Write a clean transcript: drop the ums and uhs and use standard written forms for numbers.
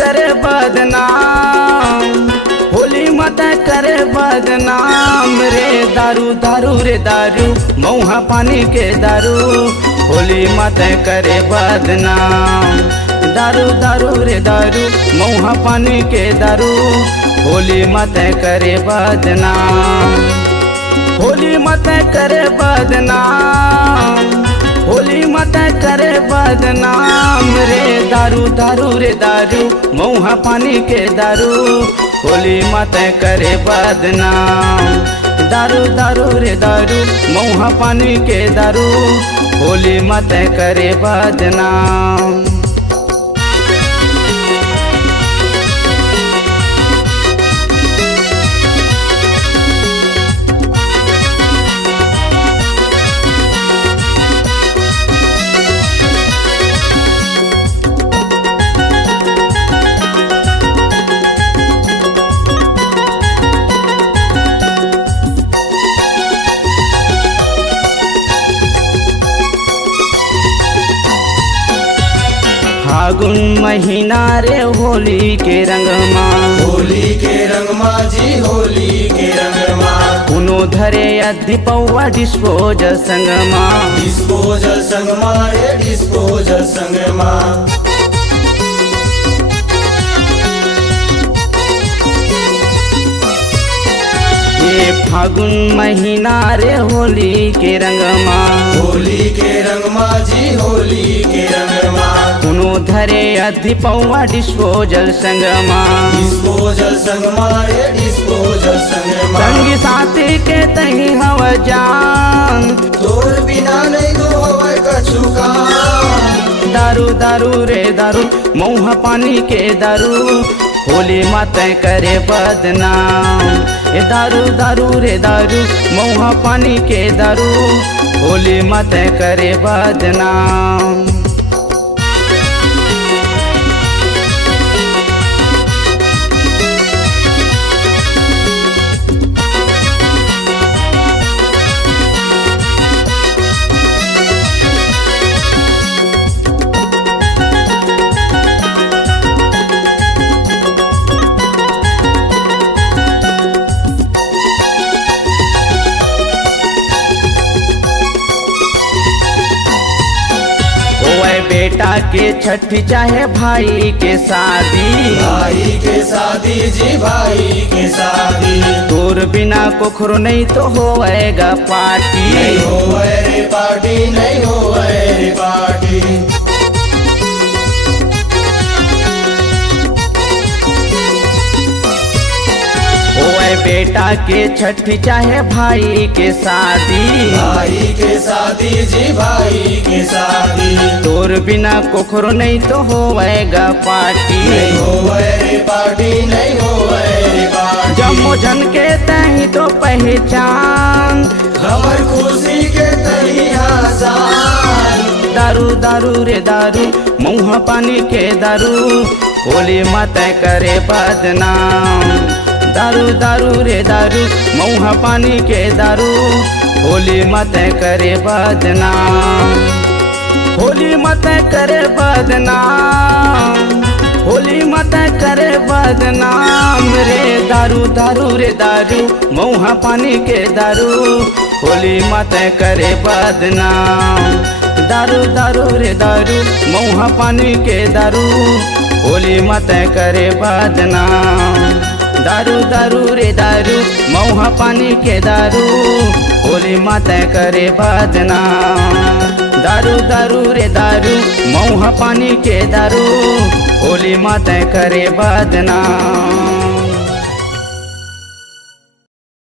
करे बदनाम, होली मत करे बदनाम रे। दारू दारू रे दारू, मऊहा पानी के दारू, होली मत करे बदनाम। दारू दारू रे दारू, मऊहा पानी के दारू, होली मत करे बदनाम। होली मत करे बदनाम, होली मत करे बदनाम रे। दारू दारू रे दारू, मऊहा पानी के दारू, होली मत करे बदनाम। दारू दारू रे दारू, मऊहा पानी के दारू, होली मत करे बदनाम। फागुन महीना रे होली के रंग माँ, होली के रंग माँ जी, होली के रंग माँ। कुनो धरे अधि पौवा डिस्पोजल संग माँ, डिस्पोजल संग माँ रे, डिस्पोजल संग माँ। ये फागुन महीना रे होली के रंग माँ, होली के रंग माँ जी, होली के रंग माँ। कुनो धरे अधि पौवा डिस्पोजल संग माँ, डिस्पोजल संग माँ रे, डिस्पोजल संग माँ। संगी साथी के तही हव जान, तोर बिना नहीं दो हवा कछु काम। दारू दारू रे दारू, मऊहा पानी के दारू, होली मत करे बदनाम। ये दारू दारू रे दारू, मऊहा पानी के दारू, होली मत करे बदनाम। बेटा के छठी चाहे भाई के शादी, भाई के शादी जी, भाई के शादी। तोर बिना कोखरो नहीं तो होएगा पार्टी, नहीं होए रे पार्टी, नहीं होए रे पार्टी। ओए बेटा के छठी चाहे भाई के शादी, भाई के शादी जी, भाई के शादी। तोर बिना कोखरो नहीं तो होएगा पार्टी, नहीं होए रे पार्टी, नहीं होए रे पार्टी। जम्मो जन के तही तो पहचान, हमर खुशी के तही आसान। दारू दारू रे दारू, मऊहा पानी के दारू, होली मत करे बदनाम। दारू दारू रे दारू, मऊहा पानी के दारू, होली मत करे बदनाम। होली मत करे बदनाम, होली मत करे बदनाम रे। दारू दारू रे दारू, मऊहा पानी के दारू, होली मत करे बदनाम। दारू दारू रे दारू, मऊहा पानी के दारू, होली मत करे बदनाम। दारू दारू रे दारू, मऊहा पानी के दारू, होली मत करे बदनाम। दारू दारू रे दारू, मऊहा पानी के दारू, होली मत करे बदनाम।